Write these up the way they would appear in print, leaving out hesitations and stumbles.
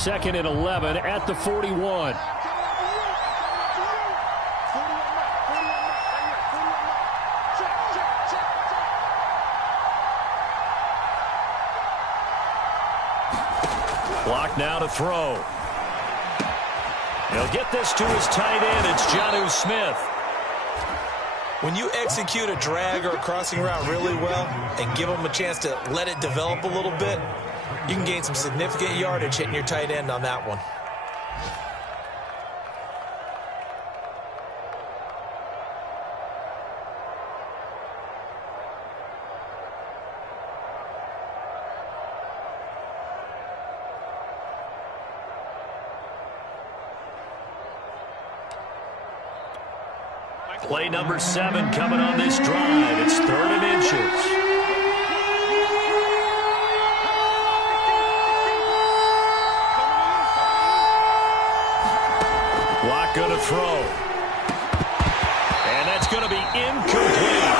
2nd and 11 at the 41. Block now to throw. He'll get this to his tight end. It's Jonnu Smith. When you execute a drag or a crossing route really well and give them a chance to let it develop a little bit, you can gain some significant yardage hitting your tight end on that one. Play number 7 coming on this drive. It's 3rd and inches. Block going to throw. And that's going to be incomplete.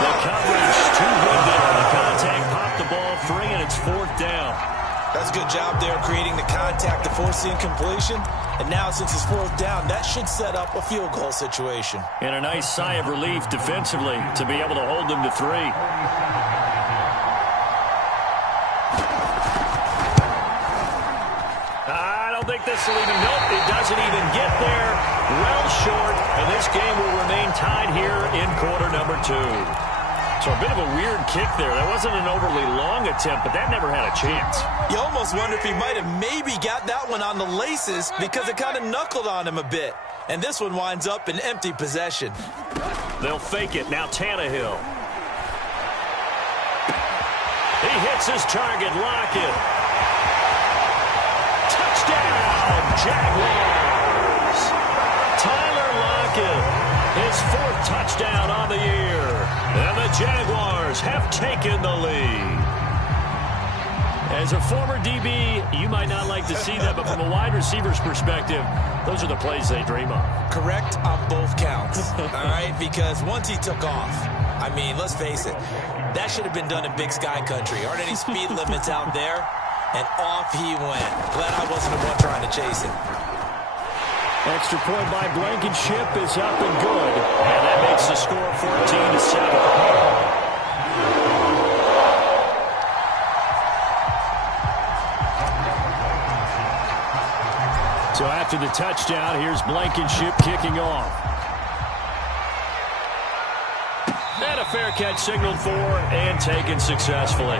The coverage too good there. The contact popped the ball free, and it's 4th down. That's a good job there creating the contact to force the incompletion. And now, since it's 4th down, that should set up a field goal situation. And a nice sigh of relief defensively to be able to hold them to 3. I don't think this will even, nope, it doesn't even get there. Well short, and this game will remain tied here in quarter number 2. So a bit of a weird kick there. That wasn't an overly long attempt, but that never had a chance. You almost wonder if he might have maybe got that one on the laces because it kind of knuckled on him a bit. And this one winds up in empty possession. They'll fake it. Now Tannehill. He hits his target. Lockett. Touchdown, Jaguars. Tyler Lockett. His 4th touchdown on the year. And the Jaguars have taken the lead. As a former DB, you might not like to see that, but from a wide receiver's perspective, those are the plays they dream of. Correct on both counts, all right? Because once he took off, I mean, let's face it, that should have been done in Big Sky Country. Aren't any speed limits out there? And off he went. Glad I wasn't the one trying to chase him. Extra point by Blankenship is up and good. And that makes the score 14-7. So after the touchdown, here's Blankenship kicking off. And a fair catch signaled for and taken successfully.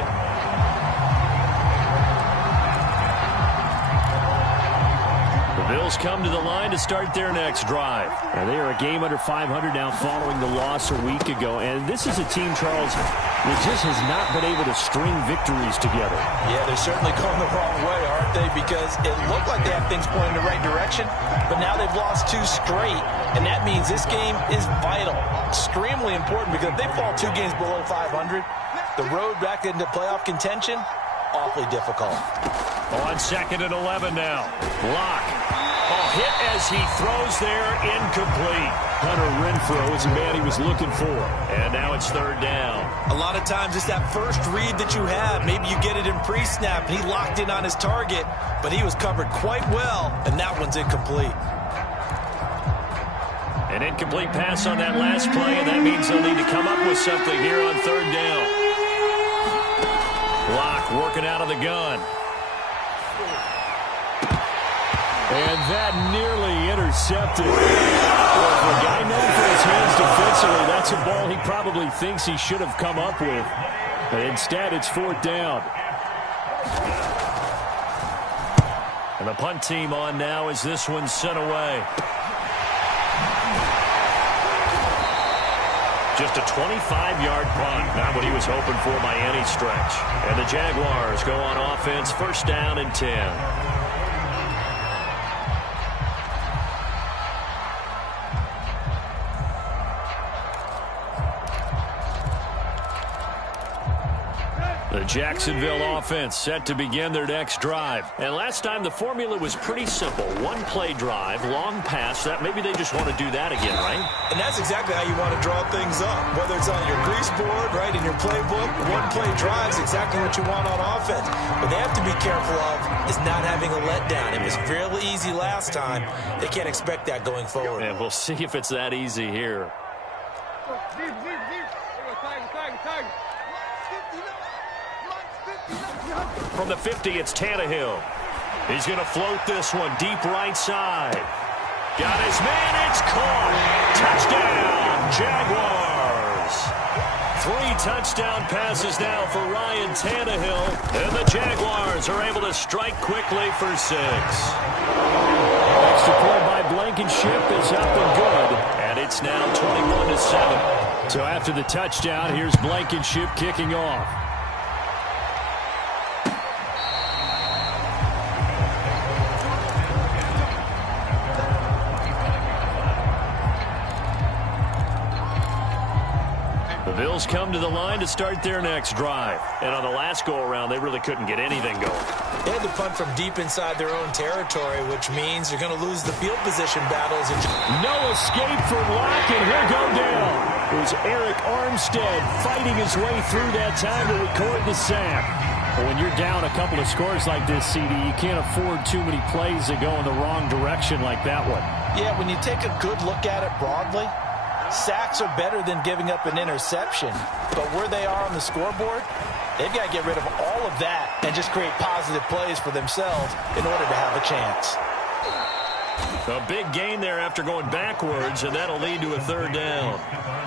Bills come to the line to start their next drive. And they are a game under 500 now following the loss a week ago. And this is a team, Charles, that just has not been able to string victories together. Yeah, they're certainly going the wrong way, aren't they? Because it looked like they have things pointing in the right direction, but now they've lost 2 straight. And that means this game is vital, extremely important, because if they fall 2 games below 500, the road back into playoff contention, awfully difficult. On 2nd and 11 now. Block. Hit as he throws there, incomplete. Hunter Renfrow is the man he was looking for. And now it's 3rd down. A lot of times it's that first read that you have. Maybe you get it in pre-snap, and he locked in on his target, but he was covered quite well, and that one's incomplete. An incomplete pass on that last play, and that means they'll need to come up with something here on 3rd down. Block working out of the gun. And that nearly intercepted. Well, for a guy known for his hands defensively, that's a ball he probably thinks he should have come up with. But instead, it's 4th down. And the punt team on now as this one's sent away. Just a 25-yard punt. Not what he was hoping for by any stretch. And the Jaguars go on offense, 1st down and 10. The Jacksonville offense set to begin their next drive. And last time the formula was pretty simple. One play drive, long pass. That maybe they just want to do that again, right? And that's exactly how you want to draw things up. Whether it's on your grease board, right, in your playbook, one play drive is exactly what you want on offense. What they have to be careful of is not having a letdown. It was fairly easy last time. They can't expect that going forward. And we'll see if it's that easy here. From the 50, it's Tannehill. He's going to float this one deep right side. Got his man, it's caught. Touchdown, Jaguars. 3 touchdown passes now for Ryan Tannehill. And the Jaguars are able to strike quickly for 6. Extra point by Blankenship is up and good. And it's now 21-7. So after the touchdown, here's Blankenship kicking off. Bills come to the line to start their next drive. And on the last go-around, they really couldn't get anything going. They had to punt from deep inside their own territory, which means you're going to lose the field position battles. No escape for Locke, and he'll go down. It was Eric Armstead fighting his way through that time to record the sack. But when you're down a couple of scores like this, CD, you can't afford too many plays that go in the wrong direction like that one. Yeah, when you take a good look at it broadly, sacks are better than giving up an interception. But where they are on the scoreboard, they've got to get rid of all of that and just create positive plays for themselves in order to have a chance. A big gain there after going backwards, and that'll lead to a 3rd down.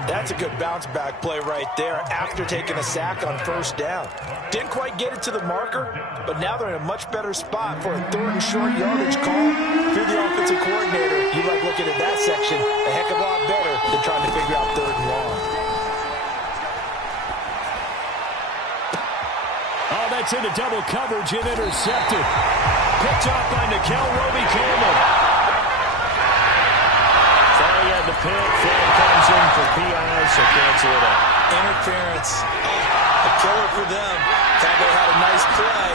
That's a good bounce-back play right there after taking a sack on 1st down. Didn't quite get it to the marker, but now they're in a much better spot for a 3rd and short yardage call. If you're the offensive coordinator, you like looking at that section a heck of a lot better than trying to figure out 3rd and long. Oh, that's into double coverage and intercepted. Picked off by Nickel Roby-Campbell. The pit, flag comes in for PI, so cancel it out. Interference. A killer for them. Thought they had a nice play.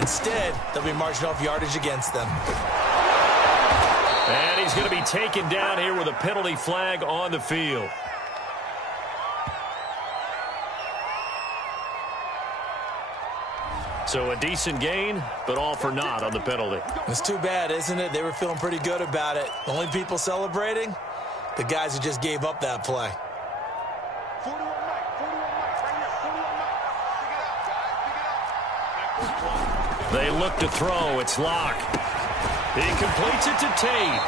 Instead, they'll be marching off yardage against them. And he's going to be taken down here with a penalty flag on the field. So a decent gain, but all for naught on the penalty. It's too bad, isn't it? They were feeling pretty good about it. The only people celebrating, the guys who just gave up that play. 41 Mike, right here, 41 Mike. They look to throw. It's Locke. He completes it to Tate.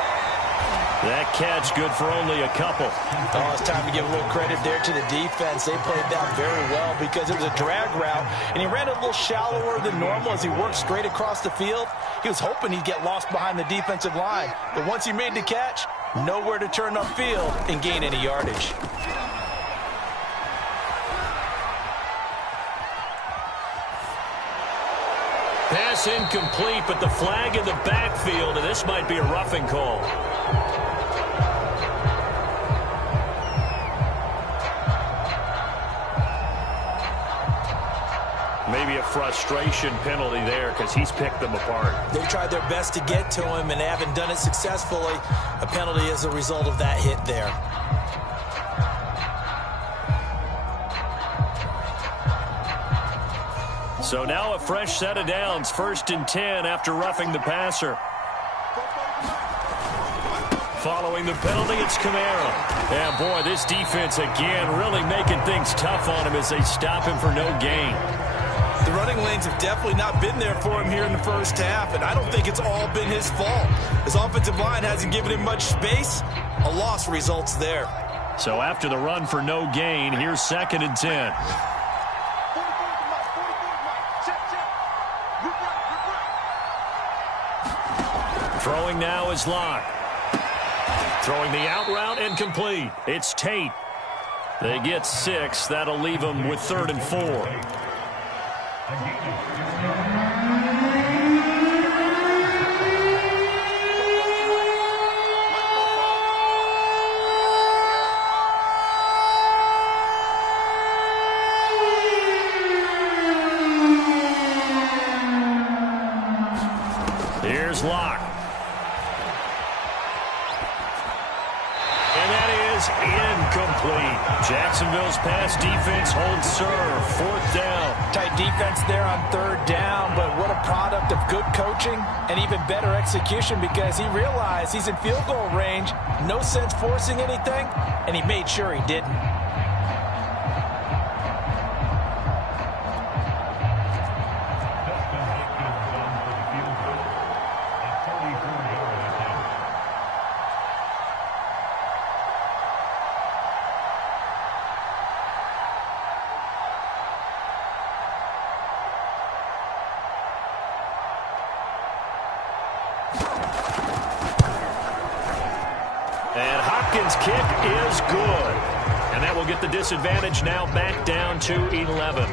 That catch good for only a couple. Oh, it's time to give a little credit there to the defense. They played that very well because it was a drag route, and he ran a little shallower than normal as he worked straight across the field. He was hoping he'd get lost behind the defensive line, but once he made the catch, nowhere to turn upfield and gain any yardage. Pass incomplete, but the flag in the backfield, and this might be a roughing call. Maybe a frustration penalty there because he's picked them apart. They tried their best to get to him and haven't done it successfully. A penalty as a result of that hit there. So now a fresh set of downs, 1st and 10 after roughing the passer. Following the penalty, it's Kamara. And boy, this defense again really making things tough on him as they stop him for no gain. The running lanes have definitely not been there for him here in the 1st half, and I don't think it's all been his fault. His offensive line hasn't given him much space. A loss results there. So after the run for no gain, here's 2nd and 10. Throwing now is Locke. Throwing the out route and complete. It's Tate. They get 6. That'll leave them with 3rd and 4. Jacksonville's pass defense holds serve. 4th down. Tight defense there on 3rd down, but what a product of good coaching and even better execution, because he realized he's in field goal range. No sense forcing anything, and he made sure he didn't. And Hopkins' kick is good. And that will get the disadvantage now back down to 11.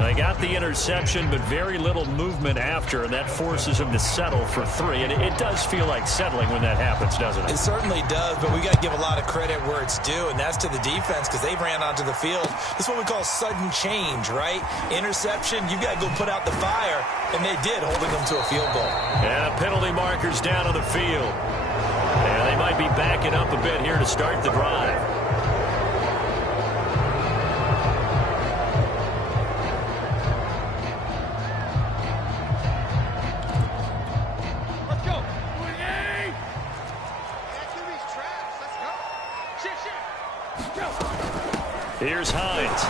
They got the interception, but very little movement after, and that forces him to settle for 3. And it does feel like settling when that happens, doesn't it? It certainly does, but we got to give a lot of credit where it's due, and that's to the defense, because they ran onto the field. This is what we call sudden change, right? Interception, you got to go put out the fire, and they did, holding them to a field goal. And penalty markers down on the field. And they might be backing up a bit here to start the drive. Let's go. Activity's trash. Let's go. Shit. Here's Hines.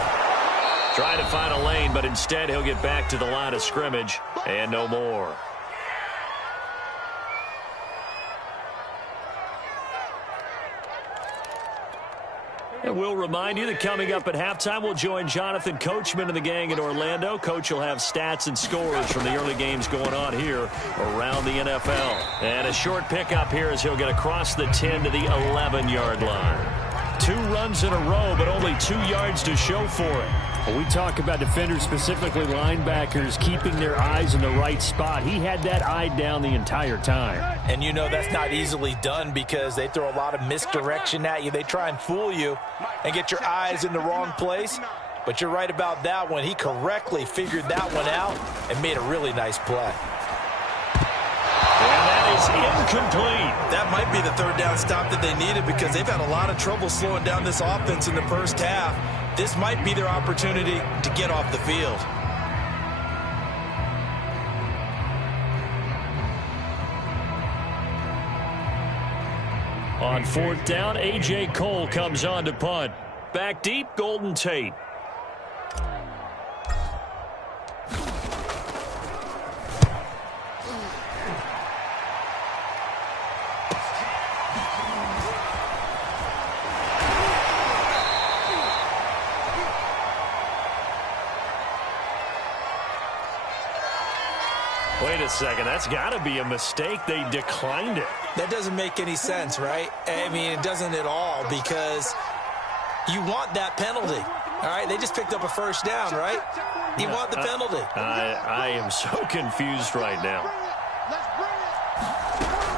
Trying to find a lane, but instead he'll get back to the line of scrimmage and no more. And we'll remind you that coming up at halftime, we'll join Jonathan Coachman and the gang in Orlando. Coach will have stats and scores from the early games going on here around the NFL. And a short pickup here as he'll get across the 10 to the 11-yard line. 2 runs in a row, but only 2 yards to show for it. When we talk about defenders, specifically linebackers, keeping their eyes in the right spot, he had that eye down the entire time. And you know that's not easily done, because they throw a lot of misdirection at you. They try and fool you and get your eyes in the wrong place. But you're right about that one. He correctly figured that one out and made a really nice play. And that is incomplete. That might be the 3rd down stop that they needed, because they've had a lot of trouble slowing down this offense in the first half. This might be their opportunity to get off the field. On 4th down, A.J. Cole comes on to punt. Back deep, Golden Tate. Wait a second, that's got to be a mistake. They declined it. That doesn't make any sense, right? I mean, it doesn't at all, because you want that penalty. All right, they just picked up a 1st down, right? You want the penalty. I am so confused right now.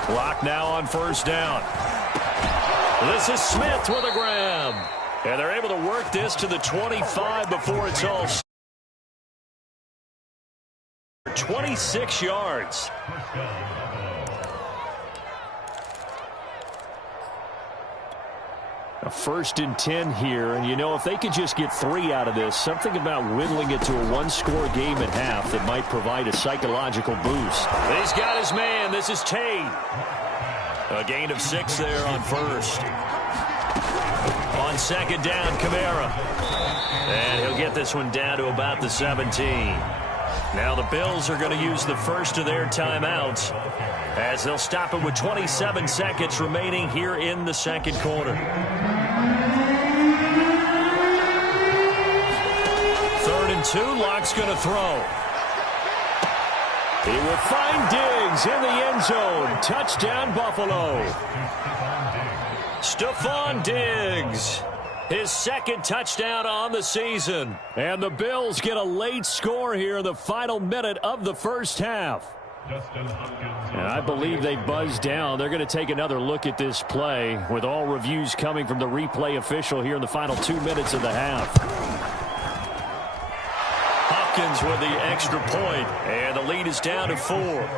Clock now on 1st down. This is Smith with a grab. And they're able to work this to the 25 before it's all 26 yards. A 1st and 10 here, and you know, if they could just get 3 out of this, something about whittling it to a 1-score game at half that might provide a psychological boost. He's got his man. This is Tate. A gain of 6 there on 1st. On 2nd down, Kamara. And he'll get this one down to about the 17. Now the Bills are going to use the first of their timeouts, as they'll stop it with 27 seconds remaining here in the 2nd quarter. 3rd and 2, Locke's going to throw. He will find Diggs in the end zone. Touchdown, Buffalo. Stephon Diggs. His 2nd touchdown on the season. And the Bills get a late score here in the final minute of the first half. And I believe they buzzed down. They're going to take another look at this play, with all reviews coming from the replay official here in the final 2 minutes of the half. Hopkins with the extra point, and the lead is down to 4.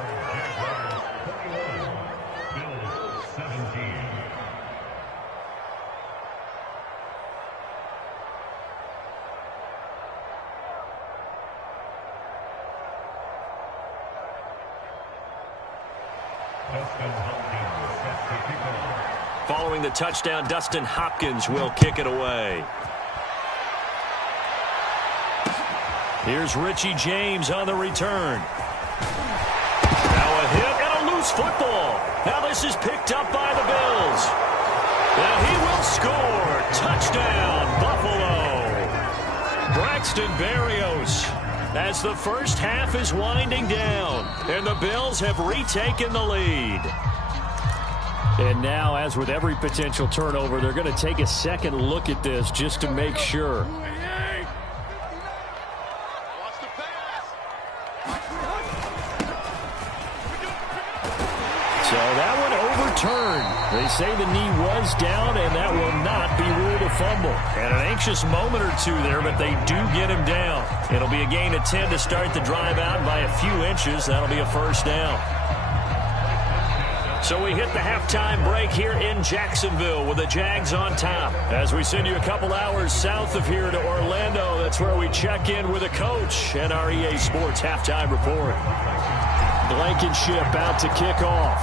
Following the touchdown, Dustin Hopkins will kick it away. Here's Richie James on the return. Now a hit and a loose football. Now this is picked up by the Bills. Now he will score. Touchdown, Buffalo. Braxton Berrios, as the first half is winding down, and the Bills have retaken the lead. And now, as with every potential turnover, they're going to take a second look at this just to make sure. So that one overturned. They say the knee was down, and that will not be ruled a fumble. And an anxious moment or two there, but they do get him down. It'll be a gain of 10 to start the drive out by a few inches. That'll be a first down. So we hit the halftime break here in Jacksonville with the Jags on top. As we send you a couple hours south of here to Orlando, that's where we check in with a coach and our EA Sports halftime report. Blankenship out to kick off.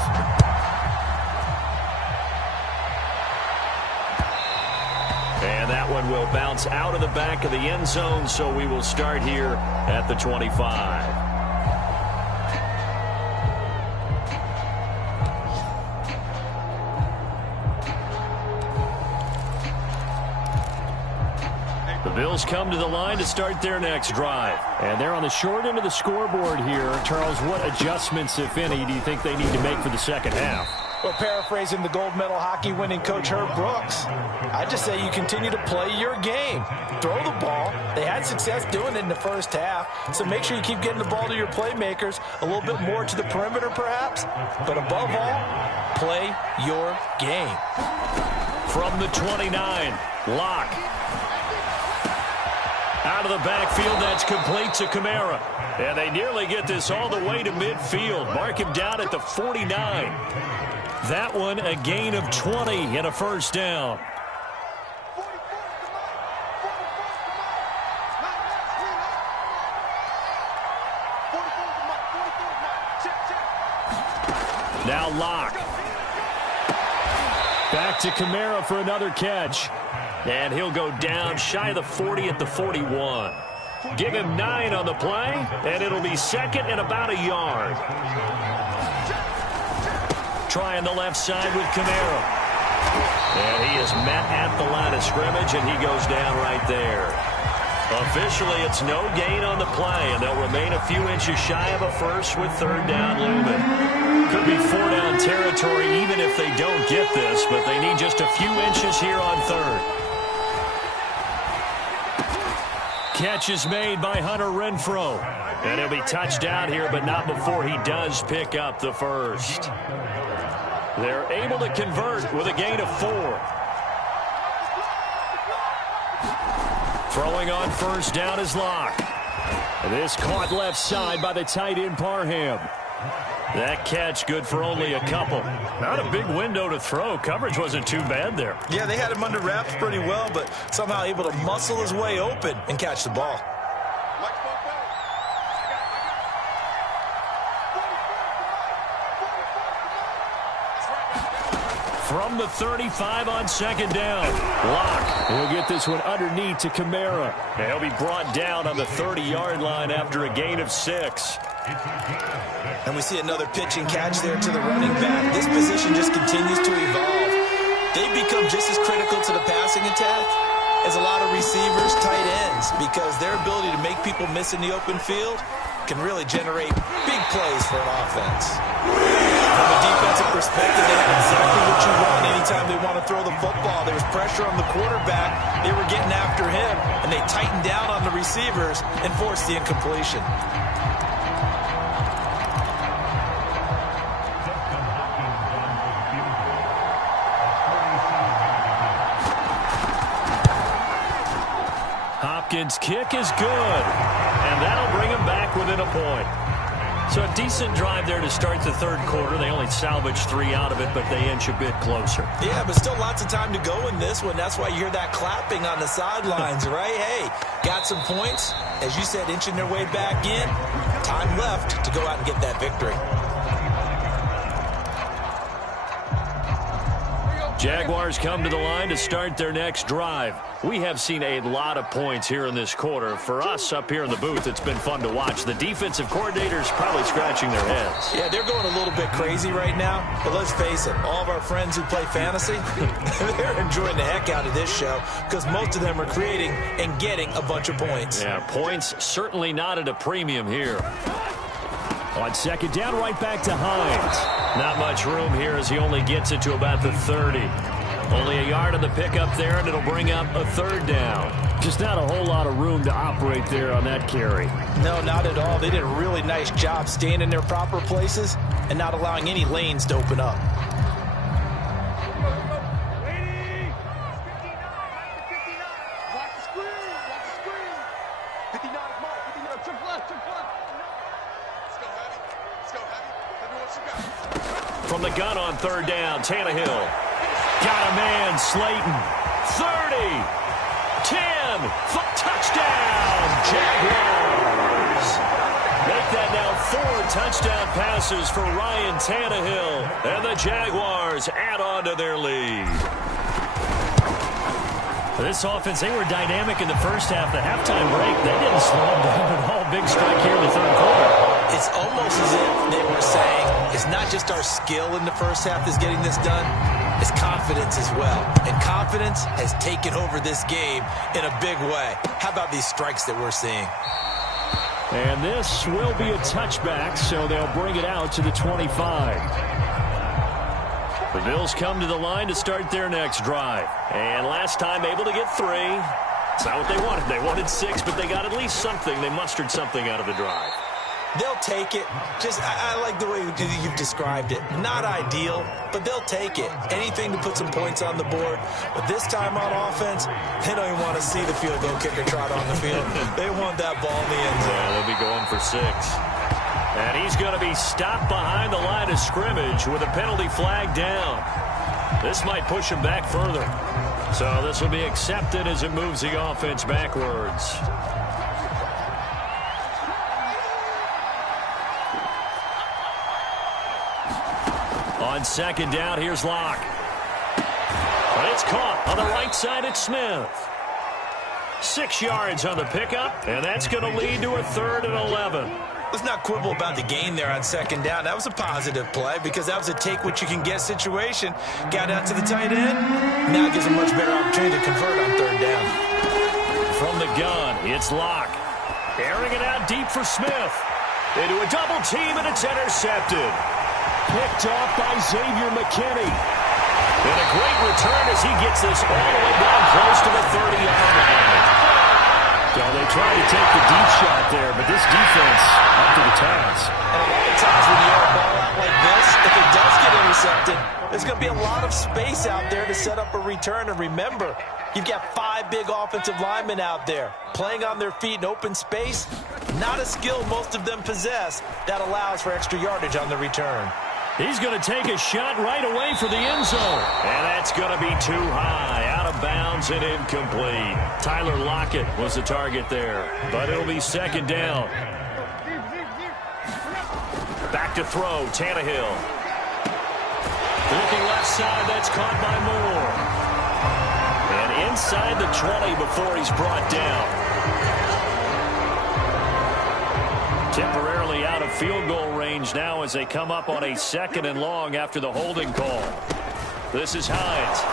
And that one will bounce out of the back of the end zone, so we will start here at the 25. The Bills come to the line to start their next drive. And they're on the short end of the scoreboard here. Charles, what adjustments, if any, do you think they need to make for the second half? Well, paraphrasing the gold medal hockey winning coach Herb Brooks, I just say you continue to play your game. Throw the ball. They had success doing it in the first half, so make sure you keep getting the ball to your playmakers, a little bit more to the perimeter perhaps, but above all, play your game. From the 29, Locke. Out of the backfield, that's complete to Kamara. And they nearly get this all the way to midfield. Mark him down at the 49. That one a gain of 20 and a first down. Now Locke. Back to Kamara for another catch. And he'll go down shy of the 40 at the 41. Give him 9 on the play, and it'll be second and about a yard. Trying the left side with Kamara. And he is met at the line of scrimmage, and he goes down right there. Officially, it's no gain on the play, and they'll remain a few inches shy of a first with third down looming. Could be 4-down territory even if they don't get this, but they need just a few inches here on third. Catch is made by Hunter Renfrow. And he'll be touched down here, but not before he does pick up the first. They're able to convert with a gain of 4. Throwing on first down is Locke. This caught left side by the tight end Parham. That catch good for only a couple. Not a big window to throw. Coverage wasn't too bad there. Yeah, they had him under wraps pretty well, but somehow able to muscle his way open and catch the ball. From the 35 on second down. Locke will get this one underneath to Kamara. He'll be brought down on the 30-yard line after a gain of 6. And we see another pitch and catch there to the running back. This position just continues to evolve. They become just as critical to the passing attack as a lot of receivers, tight ends, because their ability to make people miss in the open field can really generate big plays for an offense. From a defensive perspective, they have exactly what you want anytime they want to throw the football. There was pressure on the quarterback. They were getting after him, and they tightened down on the receivers and forced the incompletion. Hopkins' kick is good, and that'll bring him back within a point. So a decent drive there to start the third quarter. They only salvaged 3 out of it, but they inch a bit closer. Yeah, but still lots of time to go in this one. That's why you hear that clapping on the sidelines, right? Hey, got some points. As you said, inching their way back in. Time left to go out and get that victory. Jaguars come to the line to start their next drive. We have seen a lot of points here in this quarter. For us up here in the booth, it's been fun to watch. The defensive coordinators probably scratching their heads. Yeah, they're going a little bit crazy right now. But let's face it, all of our friends who play fantasy, they're enjoying the heck out of this show because most of them are creating and getting a bunch of points. Yeah, points certainly not at a premium here. On second down, right back to Hines. Not much room here as he only gets it to about the 30. Only a yard on the pickup there, and it'll bring up a third down. Just not a whole lot of room to operate there on that carry. No, not at all. They did a really nice job staying in their proper places and not allowing any lanes to open up. From the gun on third down, Tannehill. Got a man, Slayton. 30, 10, touchdown, Jaguars. Make that now 4 touchdown passes for Ryan Tannehill. And the Jaguars add on to their lead. This offense, they were dynamic in the first half. The halftime break, they didn't slow them down at all. Big strike here in the third quarter. It's almost as if they were saying, it's not just our skill in the first half that's getting this done, it's confidence as well. And confidence has taken over this game in a big way. How about these strikes that we're seeing? And this will be a touchback, so they'll bring it out to the 25. The Bills come to the line to start their next drive. And last time able to get 3. It's not what they wanted. They wanted 6, but they got at least something. They mustered something out of the drive. They'll take it. I like the way you've described it. Not ideal, but they'll take it. Anything to put some points on the board. But this time on offense, they don't even want to see the field goal kicker trot on the field. They want that ball in the end zone. Yeah, they'll be going for 6. And he's going to be stopped behind the line of scrimmage with a penalty flag down. This might push him back further. So this will be accepted as it moves the offense backwards. On second down, here's Locke. But it's caught on the right side at Smith. 6 yards on the pickup, and that's going to lead to a 3rd and 11. Let's not quibble about the gain there on second down. That was a positive play because that was a take-what-you-can-get situation. Got out to the tight end. Now it gives a much better opportunity to convert on third down. From the gun, it's Locke. Airing it out deep for Smith. Into a double team, and it's intercepted. Picked off by Xavier McKinney. And a great return as he gets this all the way down close to the 30-yard line. So they tried to take the deep shot there, but this defense up to the task. And a lot of times when you air a ball out like this, if it does get intercepted, there's going to be a lot of space out there to set up a return. And remember, you've got 5 big offensive linemen out there playing on their feet in open space. Not a skill most of them possess that allows for extra yardage on the return. He's going to take a shot right away for the end zone. And that's going to be too high, out of bounds and incomplete. Tyler Lockett was the target there, but it'll be second down. Back to throw, Tannehill. Looking left side, that's caught by Moore. And inside the 20 before he's brought down. Temporarily out of field goal range now as they come up on a 2nd and long after the holding call. This is Hines.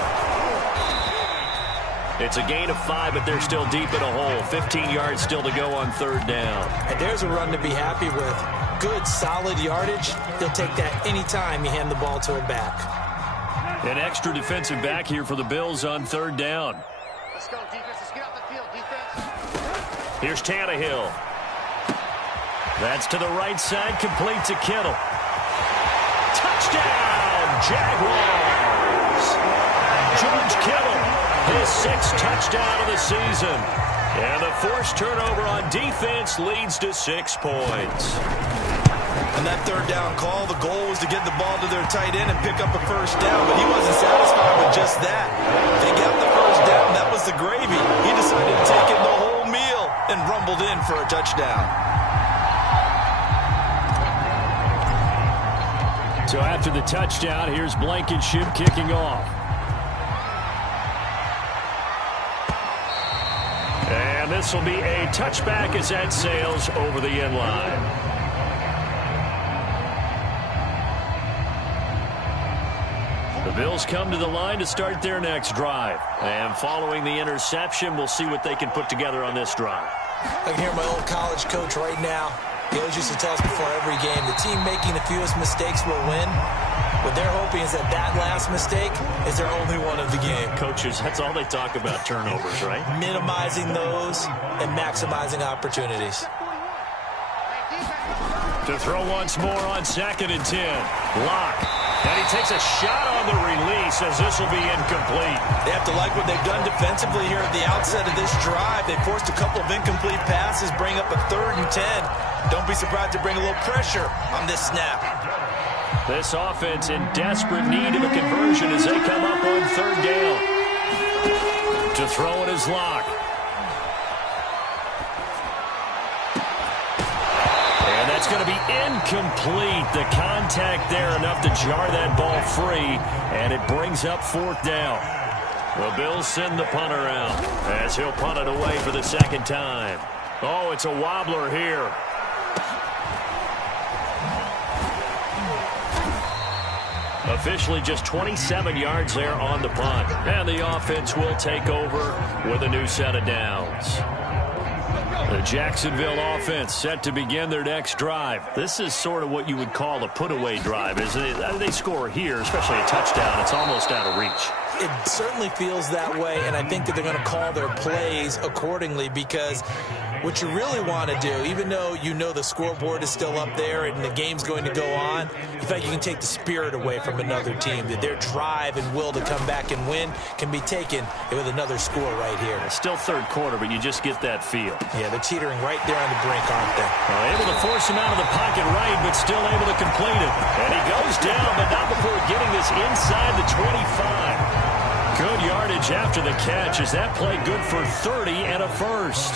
It's a gain of 5, but they're still deep in a hole. 15 yards still to go on third down. And there's a run to be happy with. Good, solid yardage. They'll take that anytime you hand the ball to him back. An extra defensive back here for the Bills on third down. Let's go, defense. Let's get off the field, defense. Here's Tannehill. That's to the right side, complete to Kittle. Touchdown, Jaguars! George Kittle, his 6th touchdown of the season. And the forced turnover on defense leads to 6 points. And that third down call, the goal was to get the ball to their tight end and pick up a first down, but he wasn't satisfied with just that. They got the first down. That was the gravy. He decided to take in the whole meal and rumbled in for a touchdown. So after the touchdown, here's Blankenship kicking off. And this will be a touchback as that sails over the end line. The Bills come to the line to start their next drive. And following the interception, we'll see what they can put together on this drive. I can hear my old college coach right now. He always used to tell us before every game, the team making the fewest mistakes will win. What they're hoping is that that last mistake is their only one of the game. Coaches, that's all they talk about, turnovers, right? Minimizing those and maximizing opportunities. To throw once more on 2nd and 10. Lock. And he takes a shot on the release as this will be incomplete. They have to like what they've done defensively here at the outset of this drive. They forced a couple of incomplete passes, bring up a 3rd and 10. Don't be surprised to bring a little pressure on this snap. This offense in desperate need of a conversion as they come up on 3rd down. To throw it is Lock. And that's going to be incomplete. The contact there enough to jar that ball free, and it brings up 4th down. The Bills send the punter out as he'll punt it away for the 2nd time. Oh, it's a wobbler here. Officially just 27 yards there on the punt. And the offense will take over with a new set of downs. The Jacksonville offense set to begin their next drive. This is sort of what you would call a put-away drive, isn't it? They score here, especially a touchdown. It's almost out of reach. It certainly feels that way, and I think that they're going to call their plays accordingly because what you really want to do, even though you know the scoreboard is still up there and the game's going to go on, you feel like you can take the spirit away from another team, that their drive and will to come back and win can be taken with another score right here. It's still 3rd quarter, but you just get that feel. Yeah, they're teetering right there on the brink, aren't they? Able to force him out of the pocket right, but still able to complete it. And he goes down, but not before getting this inside the 25. Good yardage after the catch as that play good for 30 and a 1st.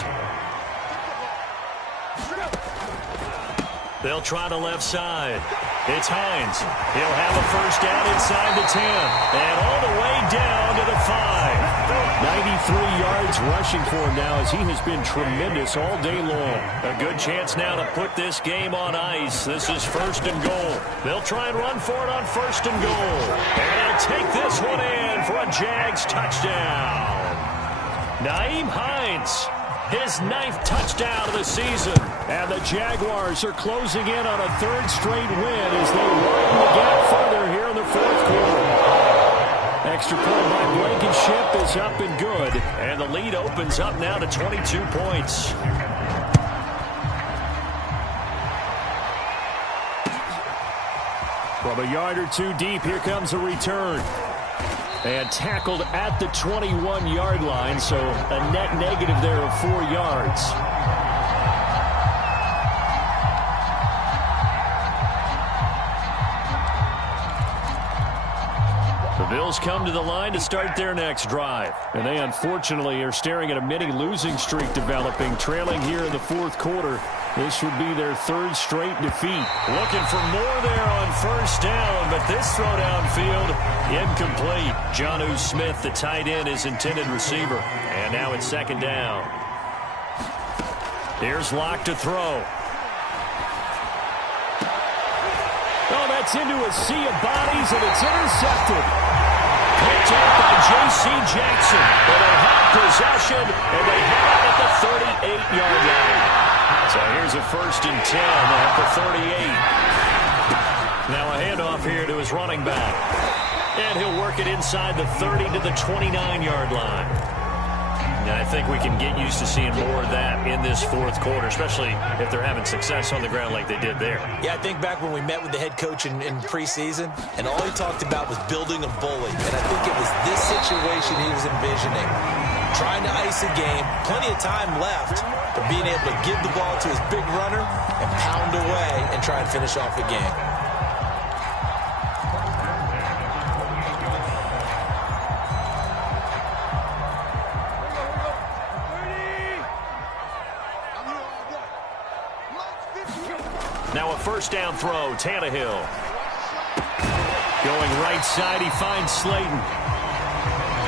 They'll try the left side. It's Hines. He'll have a 1st down inside the 10. And all the way down to the 5. 93 yards rushing for him now as he has been tremendous all day long. A good chance now to put this game on ice. This is 1st and goal. They'll try and run for it on 1st and goal. And they'll take this one in for a Jags touchdown. Nyheim Hines. His 9th touchdown of the season. And the Jaguars are closing in on a 3rd straight win as they widen the gap further here in the 4th quarter. Extra point by Blankenship is up and good. And the lead opens up now to 22 points. From a yard or two deep, here comes a return. And tackled at the 21-yard line, so a net negative there of 4 yards. The Bills come to the line to start their next drive. And they unfortunately are staring at a mini-losing streak developing, trailing here in the 4th quarter. This would be their 3rd straight defeat. Looking for more there on 1st down, but this throw downfield, incomplete. Jonnu Smith, the tight end, is intended receiver. And now it's 2nd down. Here's Lock to throw. Oh, that's into a sea of bodies, and it's intercepted. Picked up by J.C. Jackson. Well, they have possession, and they have it at the 38-yard line. So here's a 1st and 10 at the 38. Now a handoff here to his running back. And he'll work it inside the 30 to the 29-yard line. And I think we can get used to seeing more of that in this 4th quarter, especially if they're having success on the ground like they did there. Yeah, I think back when we met with the head coach in preseason, and all he talked about was building a bully. And I think it was this situation he was envisioning. Trying to ice a game, plenty of time left, but being able to give the ball to his big runner and pound away and try and finish off the game. Now a 1st down throw, Tannehill. Going right side, he finds Slayton.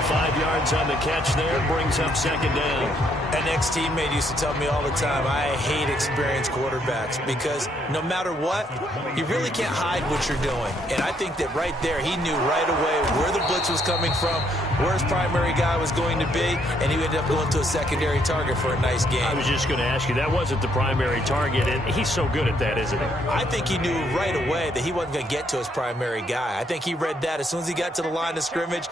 5 yards on the catch there, brings up second down. An ex-teammate used to tell me all the time, I hate experienced quarterbacks because no matter what, you really can't hide what you're doing. And I think that right there, he knew right away where the blitz was coming from, where his primary guy was going to be, and he ended up going to a secondary target for a nice game. I was just going to ask you, that wasn't the primary target, and he's so good at that, isn't he? I think he knew right away that he wasn't going to get to his primary guy. I think he read that as soon as he got to the line of scrimmage,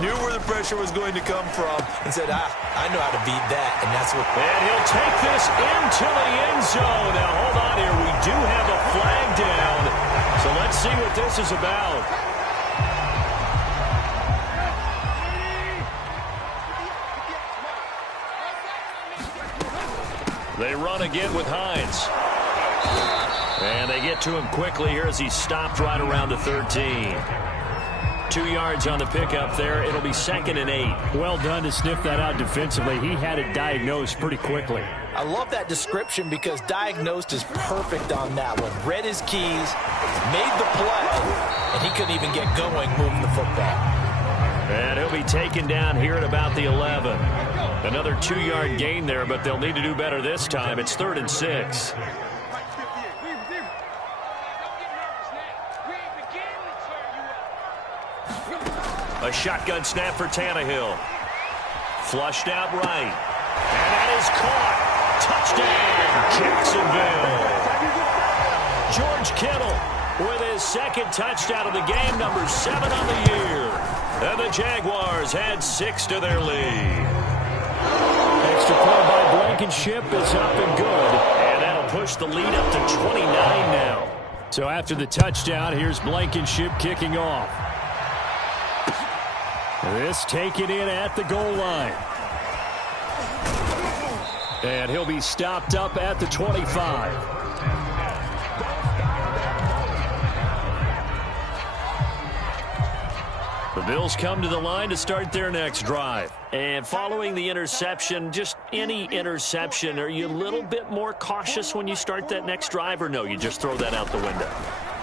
knew where the pressure was going to come from, and said, I know how to beat that, and that's what... And he'll take this into the end zone. Now, hold on here. We do have a flag down, so let's see what this is about. They run again with Hines. And they get to him quickly here as he stopped right around the 13. 2 yards on the pickup there. It'll be 2nd and 8. Well done to sniff that out defensively. He had it diagnosed pretty quickly. I love that description because diagnosed is perfect on that one. Read his keys, made the play, and he couldn't even get going moving the football. And he'll be taken down here at about the 11. Another 2-yard gain there, but they'll need to do better this time. It's 3rd and 6. A shotgun snap for Tannehill. Flushed out right. And that is caught. Touchdown, Jacksonville. George Kittle with his 2nd touchdown of the game, number 7 on the year. And the Jaguars had 6 to their lead. Extra point by Blankenship is up and good. And that'll push the lead up to 29 now. So after the touchdown, here's Blankenship kicking off. This taken in at the goal line. And he'll be stopped up at the 25. The Bills come to the line to start their next drive. And following the interception, just any interception, are you a little bit more cautious when you start that next drive, or no, you just throw that out the window?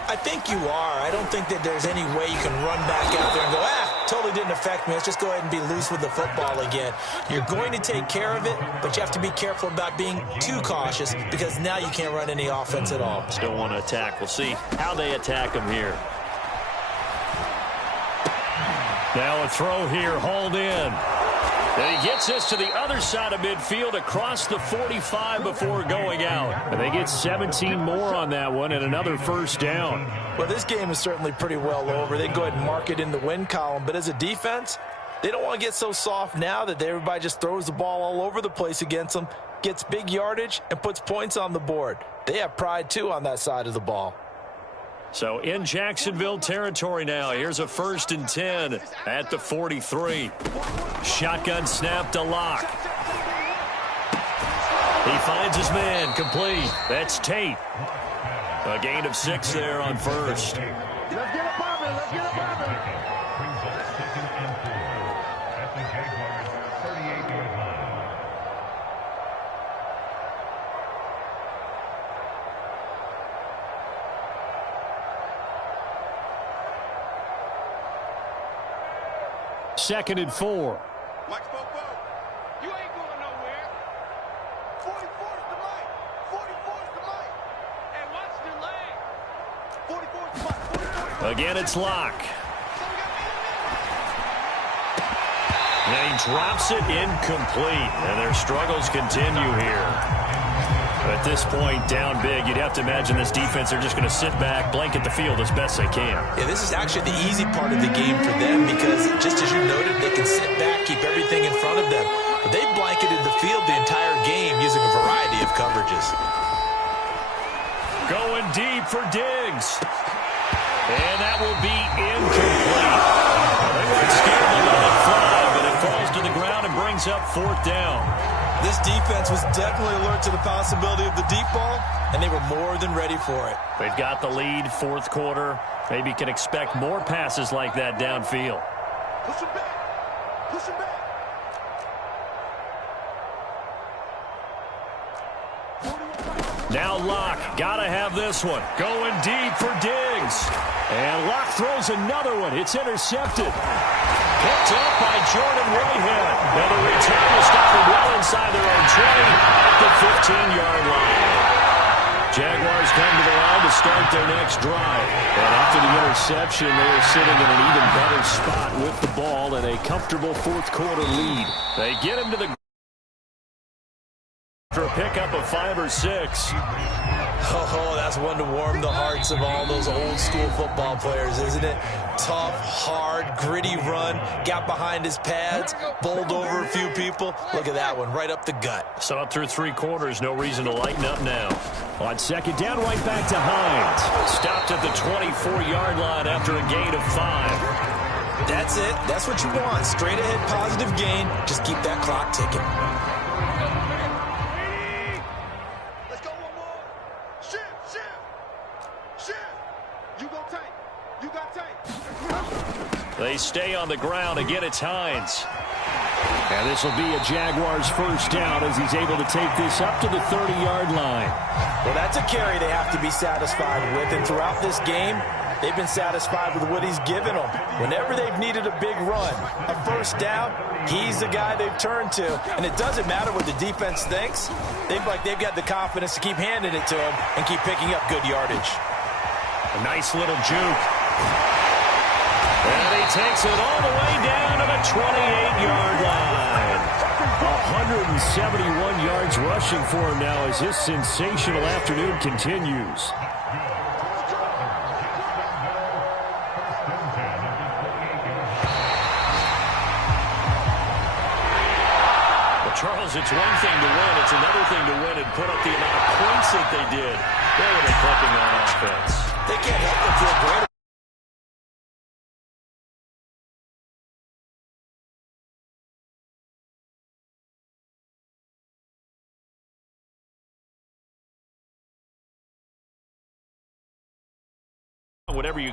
I think you are. I don't think that there's any way you can run back out there and go, totally didn't affect me. Let's just go ahead and be loose with the football again. You're going to take care of it, but you have to be careful about being too cautious because now you can't run any offense at all. Still want to attack. We'll see how they attack him here. Now a throw here, hauled in. And he gets this to the other side of midfield across the 45 before going out. And they get 17 more on that one and another first down. Well, this game is certainly pretty well over. They go ahead and mark it in the win column. But as a defense, they don't want to get so soft now that everybody just throws the ball all over the place against them, gets big yardage, and puts points on the board. They have pride, too, on that side of the ball. So in Jacksonville territory now. Here's a 1st and 10 at the 43. Shotgun snap to Locke. He finds his man, complete. That's Tate. A gain of 6 there on 1st. Let's get a poppin', let's get a poppin'. Second and 4. Watch Bobo. You ain't going nowhere. 44's the mic. 44's the mic. And watch the leg. 44's the mic. 44's the mic. Again, it's Locke. And he drops it incomplete. And their struggles continue here. At this point, down big, you'd have to imagine this defense, they're just going to sit back, blanket the field as best they can. Yeah, this is actually the easy part of the game for them because, just as you noted, they can sit back, keep everything in front of them. But they've blanketed the field the entire game using a variety of coverages. Going deep for Diggs. And that will be incomplete. They weren't scared to let it fly, but it falls to the ground and brings up 4th down. This defense was definitely alert to the possibility of the deep ball, and they were more than ready for it. They've got the lead, 4th quarter. Maybe can expect more passes like that downfield. Push him back. Push him back. Now Locke, gotta have this one. Going deep for Diggs. And Locke throws another one. It's intercepted. Picked up by Jordan Whitehead. Now the return will stop them well inside their own 20 at the 15-yard line. Jaguars come to the line to start their next drive. And after the interception, they are sitting in an even better spot with the ball and a comfortable fourth-quarter lead. They get him to the for a pickup of 5 or 6. Oh, that's one to warm the hearts of all those old-school football players, isn't it? Tough, hard, gritty run, got behind his pads, bowled over a few people. Look at that one, right up the gut. So up through 3 quarters, no reason to lighten up now. On second down, right back to Hines. Stopped at the 24-yard line after a gain of 5. That's it. That's what you want. Straight ahead, positive gain. Just keep that clock ticking. They stay on the ground. Again, it's Hines. And this will be a Jaguars first down as he's able to take this up to the 30-yard line. Well, that's a carry they have to be satisfied with. And throughout this game, they've been satisfied with what he's given them. Whenever they've needed a big run, a first down, he's the guy they've turned to. And it doesn't matter what the defense thinks. They've got the confidence to keep handing it to him and keep picking up good yardage. A nice little juke. And he takes it all the way down to the 28-yard line. 171 yards rushing for him now as his sensational afternoon continues. Well, Charles, it's one thing to win. It's another thing to win and put up the amount of points that they did. They were clicking on offense. They can't help but feel great. Whatever you